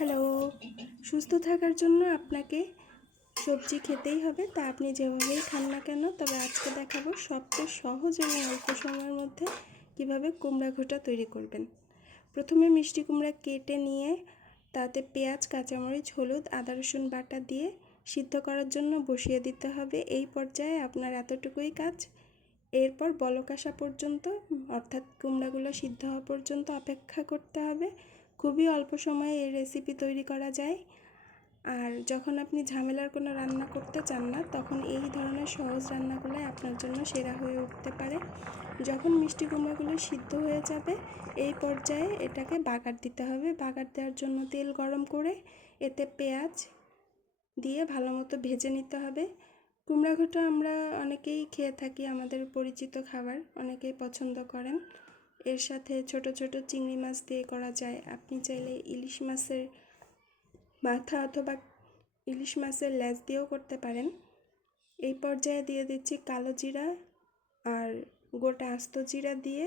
Hello. সুস্থ থাকার জন্য আপনাকে সবজি খেতেই হবে, তা আপনি যেভাবেই খান না কেন, তবে আজকে দেখাবো সবচেয়ে সহজ এবং অল্প সময়ের মধ্যে কীভাবে কুমড়া ঘোটা তৈরি করবেন। প্রথমে মিষ্টি কুমড়া কেটে নিয়ে তাতে পেঁয়াজ, কাঁচামরিচ, হলুদ, আদা, রসুন বাটা দিয়ে সিদ্ধ করার জন্য বসিয়ে দিতে হবে। এই পর্যায়ে আপনার এতটুকুই কাজ। এরপর বলক পর্যন্ত, অর্থাৎ কুমড়াগুলো সিদ্ধ হওয়া পর্যন্ত অপেক্ষা করতে হবে। খুবই অল্প সময়ে এই রেসিপি তৈরি করা যায়। আর যখন আপনি ঝামেলার কোনো রান্না করতে চান না, তখন এই ধরনের সহজ রান্নাগুলোই আপনার জন্য সেরা হয়ে উঠতে পারে। যখন মিষ্টি কুমড়াগুলো সিদ্ধ হয়ে যাবে, এই পর্যায়ে এটাকে বাগার দিতে হবে। বাগার দেওয়ার জন্য তেল গরম করে এতে পেঁয়াজ দিয়ে ভালো মতো ভেজে নিতে হবে। কুমড়া আমরা অনেকেই খেয়ে থাকি, আমাদের পরিচিত খাবার, অনেকেই পছন্দ করেন। এর সাথে ছোট ছোট চিংড়ি মাছ দিয়ে করা যায়। আপনি চাইলে ইলিশ মাছের মাথা অথবা ইলিশ মাছের লেজ দিয়েও করতে পারেন। এই পর্যায়ে দিয়ে দিচ্ছি কালো জিরা আর গোটা আস্ত জিরা দিয়ে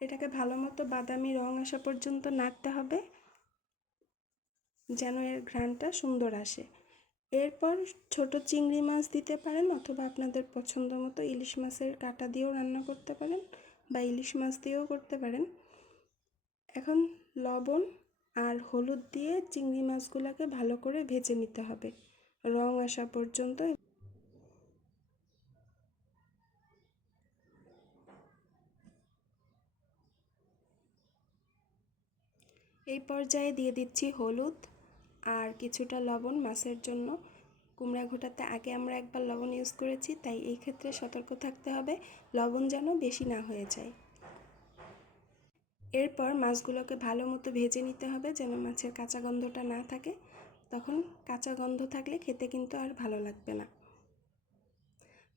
এটাকে ভালো মতো বাদামি রং আসা পর্যন্ত নাড়তে হবে যেন এর ঘ্রাণটা সুন্দর আসে। এরপর ছোট চিংড়ি মাছ দিতে পারেন অথবা আপনাদের পছন্দ মতো ইলিশ মাছের কাটা দিয়েও রান্না করতে পারেন। বা ইলিশ মাছ দিয়েও করতে পারেন। এখন লবণ আর হলুদ দিয়ে চিংড়ি মাছগুলোকে ভালো করে ভেজে নিতে হবে। রং আসা পর্যন্ত এই পর্যায়ে দিয়ে দিচ্ছি হলুদ আর কিছুটা লবণ মাছের জন্য। কুমড়া ঘোটাতে আগে আমরা একবার লবণ ইউজ করেছি, তাই এই ক্ষেত্রে সতর্ক থাকতে হবে, লবণ যেন বেশি না হয়ে যায়। এরপর মাছগুলোকে ভালো মতো ভেজে নিতে হবে যেন মাছের কাঁচা গন্ধটা না থাকে। তখন কাঁচা গন্ধ থাকলে খেতে কিন্তু আর ভালো লাগবে না।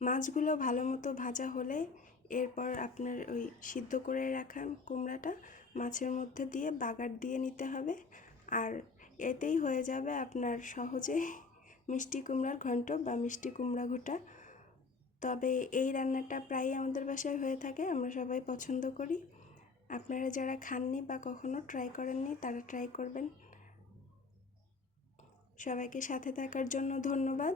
মাছগুলো ভালো মতো ভাজা হলে এরপর আপনার ওই সিদ্ধ করে রাখা কুমড়াটা মাছের মধ্যে দিয়ে বাগার দিয়ে নিতে হবে। আর এতেই হয়ে যাবে আপনার সহজে মিষ্টি কুমড়ার ঘন্ট বা মিষ্টি কুমড়া ঘোটা। তবে এই রান্নাটা প্রায়ই আমাদের বাসায় হয়ে থাকে, আমরা সবাই পছন্দ করি। আপনারা যারা খাননি বা কখনো ট্রাই করেননি, তারা ট্রাই করবেন। সবাইকে সাথে থাকার জন্য ধন্যবাদ।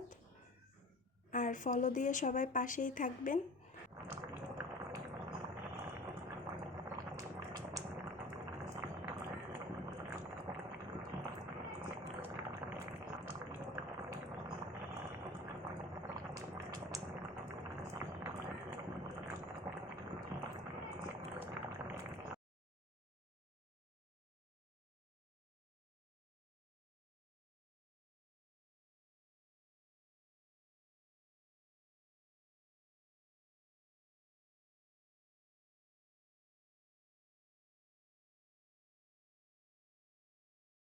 আর ফলো দিয়ে সবাই পাশেই থাকবেন।